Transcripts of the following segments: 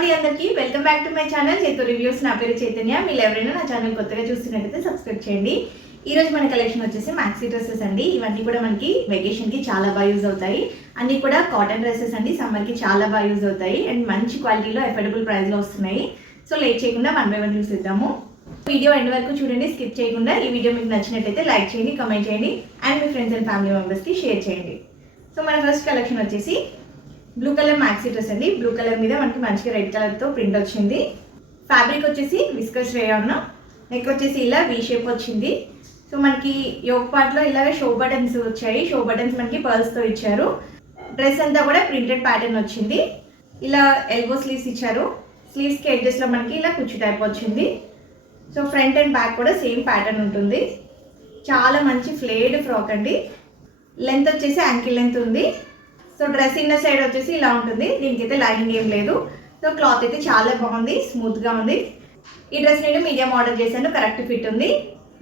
అండి అందరికీ welcome back to my channel చేతు రివ్యూస్. నా పేరు చైతన్య. మీరు ఎవరైనా నా ఛానల్ కొత్తగా చూస్తున్నట్టయితే సబ్స్క్రైబ్ చేయండి. ఈ రోజు మన కలెక్షన్ వచ్చేసి మ్యాక్సీ డ్రెస్సెస్ అండి. ఇవన్నీ కూడా మనకి వెకేషన్ కి చాలా బాగా యూజ్ అవుతాయి. అన్ని కూడా కాటన్ డ్రెస్సెస్ అండి. సమ్మర్ కి చాలా బాగా యూజ్ అవుతాయి అండ్ మంచి క్వాలిటీలో అఫోర్డబుల్ ప్రైస్ లో వస్తున్నాయి. సో లేట్ చేయకుండా 1 by 1 చూసిద్దాము. వీడియో ఎండ్ వరకు చూడండి, స్కిప్ చేయకుండా. ఈ వీడియో మీకు నచ్చినట్టయితే లైక్ చేయండి, కామెంట్ చేయండి and me friends and family members కి షేర్ చేయండి. సో మన ఫస్ట్ కలెక్షన్ వచ్చేసి బ్లూ కలర్ మ్యాక్సీ డ్రెస్ అండి. బ్లూ కలర్ మీద మనకి మంచిగా రెడ్ కలర్ తో ప్రింట్ వచ్చింది. ఫ్యాబ్రిక్ వచ్చేసి విస్కస్ రేయాన్. నెక్ వచ్చేసి ఇలా వి షేప్ వచ్చింది. సో మనకి యోక్ పార్ట్ లో ఇలాగ షో బటన్స్ వచ్చాయి. షో బటన్స్ మనకి పర్ల్స్ తో ఇచ్చారు. డ్రెస్ అంతా కూడా ప్రింటెడ్ ప్యాటర్న్ వచ్చింది. ఇలా ఎల్బో స్లీవ్స్ ఇచ్చారు. స్లీవ్స్ కి ఎడ్జెస్ లో మనకి ఇలా కుచ్చు టైప్ వచ్చింది. సో ఫ్రంట్ అండ్ బ్యాక్ కూడా సేమ్ ప్యాటర్న్ ఉంటుంది. చాలా మంచి ఫ్లేడ్ ఫ్రాక్ అండి. లెంత్ వచ్చేసి యాంకిల్ లెంత్ ఉంది. సో డ్రెస్ ఇన్నర్ సైడ్ వచ్చేసి ఇలా ఉంటుంది. దీనికైతే లైనింగ్ ఏం లేదు. సో క్లాత్ అయితే చాలా బాగుంది, స్మూత్గా ఉంది. ఈ డ్రెస్ నేను మీడియం ఆర్డర్ చేశాను, కరెక్ట్ ఫిట్ ఉంది.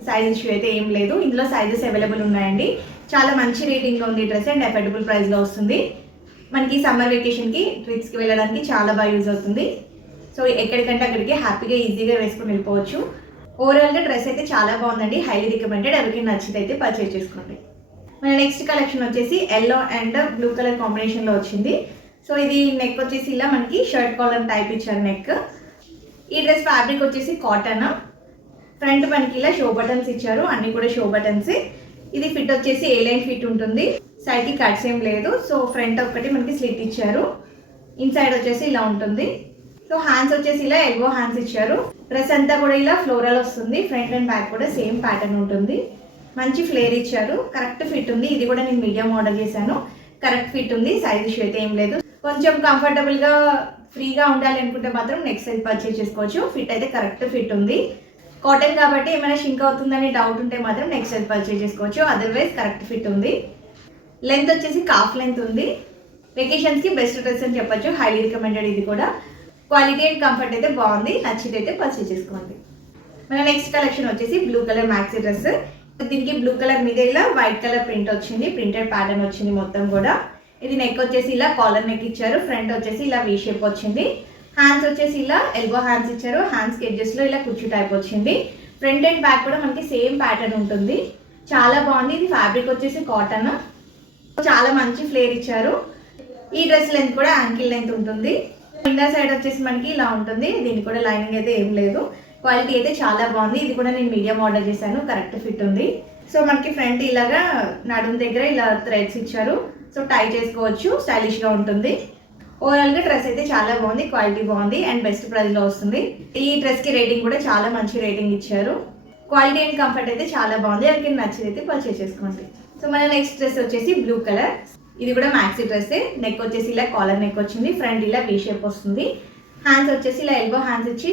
సైజ్ ఇష్యూ అయితే ఏం లేదు. ఇందులో సైజెస్ అవైలబుల్ ఉన్నాయండి. చాలా మంచి రేటింగ్లో ఉంది ఈ డ్రెస్ అండ్ అఫోర్డబుల్ ప్రైస్లో వస్తుంది. మనకి సమ్మర్ వెకేషన్కి ట్రిప్స్కి వెళ్ళడానికి చాలా బాగా యూజ్ అవుతుంది. సో ఎక్కడికంటే అక్కడికి హ్యాపీగా ఈజీగా వేసుకుని వెళ్ళిపోవచ్చు. ఓవరాల్గా డ్రెస్ అయితే చాలా బాగుందండి. Highly recommended. ఎవరికైనా నచ్చితే అయితే పర్చేజ్ చేసుకోండి. మన నెక్స్ట్ కలెక్షన్ వచ్చేసి ఎల్లో అండ్ బ్లూ కలర్ కాంబినేషన్లో వచ్చింది. సో ఇది నెక్ వచ్చేసి ఇలా మనకి షర్ట్ కాలర్ టైప్ ఇచ్చారు నెక్. ఈ డ్రెస్ ఫ్యాబ్రిక్ వచ్చేసి కాటన్. ఫ్రంట్ మనకి ఇలా షో బటన్స్ ఇచ్చారు, అన్ని కూడా షో బటన్స్. ఇది ఫిట్ వచ్చేసి ఏ లైన్ ఫిట్ ఉంటుంది. సైడ్కి కట్స్ ఏం లేదు. సో ఫ్రంట్ ఒకటి మనకి స్లిట్ ఇచ్చారు. ఇన్సైడ్ వచ్చేసి ఇలా ఉంటుంది. సో హ్యాండ్స్ వచ్చేసి ఇలా ఎల్బో హ్యాండ్స్ ఇచ్చారు. డ్రెస్ అంతా కూడా ఇలా ఫ్లోరల్ వస్తుంది. ఫ్రంట్ అండ్ బ్యాక్ కూడా సేమ్ ప్యాటర్న్ ఉంటుంది. మంచి ఫ్లేర్ ఇచ్చారు, కరెక్ట్ ఫిట్ ఉంది. ఇది కూడా నేను మీడియం ఆర్డర్ చేశాను, కరెక్ట్ ఫిట్ ఉంది. సైజ్ ఇష్యూ అయితే ఏం లేదు. కొంచెం కంఫర్టబుల్గా ఫ్రీగా ఉండాలి అనుకుంటే మాత్రం నెక్స్ట్ సైజ్ పర్చేజ్ చేసుకోవచ్చు. ఫిట్ అయితే కరెక్ట్ ఫిట్ ఉంది. కాటన్ కాబట్టి ఏమైనా షింక్ అవుతుందని డౌట్ ఉంటే మాత్రం నెక్స్ట్ సైజ్ పర్చేజ్ చేసుకోవచ్చు. అదర్వైజ్ కరెక్ట్ ఫిట్ ఉంది. లెంత్ వచ్చేసి కాఫ్ లెంత్ ఉంది. వెకేషన్స్కి బెస్ట్ డ్రెస్ అని చెప్పొచ్చు. Highly recommended. ఇది కూడా క్వాలిటీ అండ్ కంఫర్ట్ అయితే బాగుంది. నచ్చితే పర్చేజ్ చేసుకోండి. మన నెక్స్ట్ కలెక్షన్ వచ్చేసి బ్లూ కలర్ మ్యాక్సీ డ్రెస్. దీనికి బ్లూ కలర్ మీద ఇలా వైట్ కలర్ ప్రింట్ వచ్చింది. ప్రింటెడ్ ప్యాటర్న్ వచ్చింది మొత్తం కూడా. ఇది నెక్ వచ్చేసి ఇలా కాలర్ నెక్ ఇచ్చారు. ఫ్రంట్ వచ్చేసి ఇలా వి షేప్ వచ్చింది. హ్యాండ్స్ వచ్చేసి ఇలా ఎల్బో హ్యాండ్స్ ఇచ్చారు. హ్యాండ్స్ ఎడ్జెస్ లో ఇలా కుచ్చు టైప్ వచ్చింది. ఫ్రంట్ అండ్ బ్యాక్ కూడా మనకి సేమ్ ప్యాటర్న్ ఉంటుంది. చాలా బాగుంది. ఇది ఫ్యాబ్రిక్ వచ్చేసి కాటన్. చాలా మంచి ఫ్లేర్ ఇచ్చారు. ఈ డ్రెస్ లెంత్ కూడా యాంకిల్ లెంత్ ఉంటుంది. ఇన్నర్ సైడ్ వచ్చేసి మనకి ఇలా ఉంటుంది. దీనికి కూడా లైనింగ్ అయితే ఏం లేదు. క్వాలిటీ అయితే చాలా బాగుంది. ఇది కూడా నేను మీడియం ఆర్డర్ చేశాను, కరెక్ట్ ఫిట్ ఉంది. సో మనకి ఫ్రంట్ ఇలాగా నడుము దగ్గర ఇలా థ్రెడ్స్ ఇచ్చారు. సో టై చేసుకోవచ్చు, స్టైలిష్గా ఉంటుంది. ఓవరాల్గా డ్రెస్ అయితే చాలా బాగుంది, క్వాలిటీ బాగుంది అండ్ బెస్ట్ ప్రైస్లో వస్తుంది. ఈ డ్రెస్కి రేటింగ్ కూడా చాలా మంచి రేటింగ్ ఇచ్చారు. క్వాలిటీ అండ్ కంఫర్ట్ అయితే చాలా బాగుంది. ఎవరికి నచ్చితే పర్చేస్ చేసుకోండి. సో మన నెక్స్ట్ డ్రెస్ వచ్చేసి బ్లూ కలర్. ఇది కూడా మ్యాక్సీ డ్రెస్. నెక్ వచ్చేసి ఇలా కాలర్ నెక్ వచ్చింది. ఫ్రంట్ ఇలా వీ షేప్ వస్తుంది. హ్యాండ్స్ వచ్చేసి ఇలా ఎల్బో హ్యాండ్స్ ఇచ్చి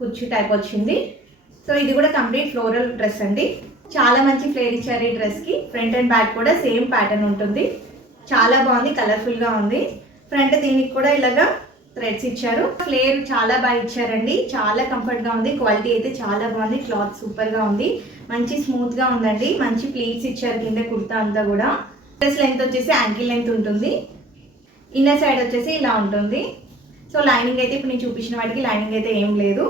కుచ్చు టైప్ వచ్చింది. సో ఇది కూడా కంప్లీట్ ఫ్లోరల్ డ్రెస్ అండి. చాలా మంచి ఫ్లేర్ ఇచ్చారు ఈ డ్రెస్కి. ఫ్రంట్ అండ్ బ్యాక్ కూడా సేమ్ ప్యాటర్న్ ఉంటుంది. చాలా బాగుంది, కలర్ఫుల్గా ఉంది. ఫ్రంట్ దీనికి కూడా ఇలాగా థ్రెడ్స్ ఇచ్చారు. ఫ్లేర్ చాలా బాగా ఇచ్చారండి. చాలా కంఫర్ట్గా ఉంది. క్వాలిటీ అయితే చాలా బాగుంది. క్లాత్ సూపర్గా ఉంది. మంచి స్మూత్గా ఉందండి. మంచి ప్లీట్స్ ఇచ్చారు కింద కుర్తా అంతా కూడా. డ్రెస్ లెంత్ వచ్చేసి యాంకిల్ లెంత్ ఉంటుంది. ఇన్నర్ సైడ్ వచ్చేసి ఇలా ఉంటుంది. సో లైనింగ్ అయితే ఇప్పుడు నేను చూపించిన వాటికి లైనింగ్ అయితే ఏం లేదు.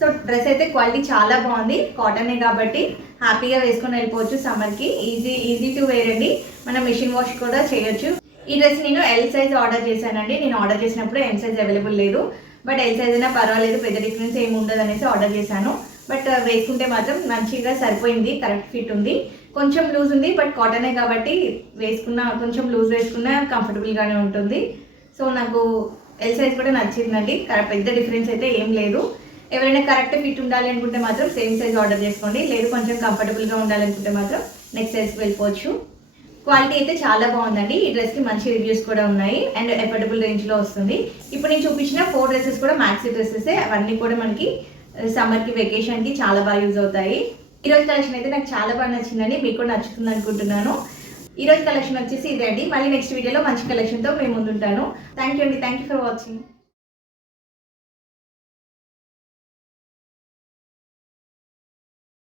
సో డ్రెస్ అయితే క్వాలిటీ చాలా బాగుంది. కాటనే కాబట్టి హ్యాపీగా వేసుకొని వెళ్ళిపోవచ్చు సమ్మర్కి. ఈజీ టు వేర్ అండి. మనం మిషన్ వాష్ కూడా చేయొచ్చు. ఈ డ్రెస్ నేను ఎల్ సైజ్ ఆర్డర్ చేశానండి. నేను ఆర్డర్ చేసినప్పుడు ఎం సైజ్ అవైలబుల్ లేదు. బట్ ఎల్ సైజ్ అయినా పర్వాలేదు, పెద్ద డిఫరెన్స్ ఏమి ఉండదు అనేసి ఆర్డర్ చేశాను. బట్ వేసుకుంటే మాత్రం మంచిగా సరిపోయింది, కరెక్ట్ ఫిట్ ఉంది. కొంచెం లూజ్ ఉంది, బట్ కాటనే కాబట్టి కొంచెం లూజ్ వేసుకున్నా కంఫర్టబుల్గానే ఉంటుంది. సో నాకు ఎల్ సైజ్ కూడా నచ్చిందండి. పెద్ద డిఫరెన్స్ అయితే ఏం లేదు. ఎవరైనా కరెక్ట్ ఫిట్ ఉండాలి అనుకుంటే మాత్రం సేమ్ సైజ్ ఆర్డర్ చేసుకోండి. లేదు కొంచెం కంఫర్టబుల్గా ఉండాలనుకుంటే మాత్రం నెక్స్ట్ సైజ్కి వెళ్ళిపోవచ్చు. క్వాలిటీ అయితే చాలా బాగుందండి. ఈ డ్రెస్కి మంచి రివ్యూస్ కూడా ఉన్నాయి అండ్ అఫోర్డబుల్ రేంజ్లో వస్తుంది. ఇప్పుడు నేను చూపించిన 4 డ్రెస్సెస్ కూడా మ్యాక్సీ డ్రెస్సెస్. అవన్నీ కూడా మనకి సమ్మర్కి వెకేషన్కి చాలా బాగా యూజ్ అవుతాయి. ఈరోజు కలెక్షన్ అయితే నాకు చాలా బాగా నచ్చిందండి. మీకు కూడా నచ్చుతుంది అనుకుంటున్నాను. ఈరోజు కలెక్షన్ వచ్చేసి ఇదే అండి. మళ్ళీ నెక్స్ట్ వీడియోలో మంచి కలెక్షన్తో మేము ముందుంటాను. థ్యాంక్ యూ అండి. Thank you for watching.